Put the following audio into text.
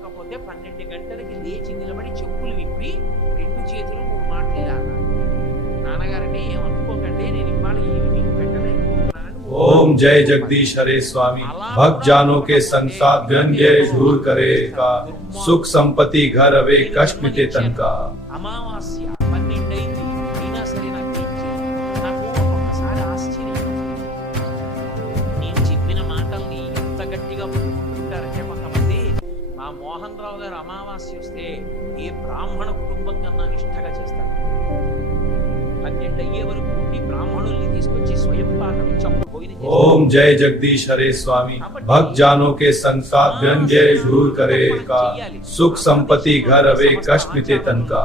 ఇవ్వకపోతే 12 గంటలకి లేచి నిలబడి చెప్పులు విప్పి 2 చేతులు 3 మాటలు ఇలా అన్నారు. నాన్నగారంటే ఏమనుకోకండి, నేను ఇవాళ మీకు పెట్టలేకపోతున్నాను. ओम जय जगदीश हरे स्वामी। भक्त जानों के संसार व्यंग्य दूर करे का, सुख संपत्ति घर अवे कष्ट मिटे तन का। అమావాస్య 12 అయింది, అయినా సరే నాకు తెలియదు. నాకు ఒక్కొక్కసారి ఆశ్చర్యం, నేను చెప్పిన మాటల్ని ఎంత గట్టిగా పట్టుకుంటారంటే కొంతమంది, మా మోహన్ రావు గారు అమావాస్య వస్తే ఏ బ్రాహ్మణ కుటుంబం కన్నా నిష్ఠగా చేస్తారు. 12 అయ్యే వరకు ఉండి బ్రాహ్మణుల్ని తీసుకొచ్చి స్వయం పాకం ఇచ్చి అప్పుడు భోజనం చేస్తారు. ओम जय जगदीश हरे स्वामी। भक्त जानों के संसार व्यंग्य दूर करे का, सुख संपत्ति घर अवे कष्ट मिटे तन का।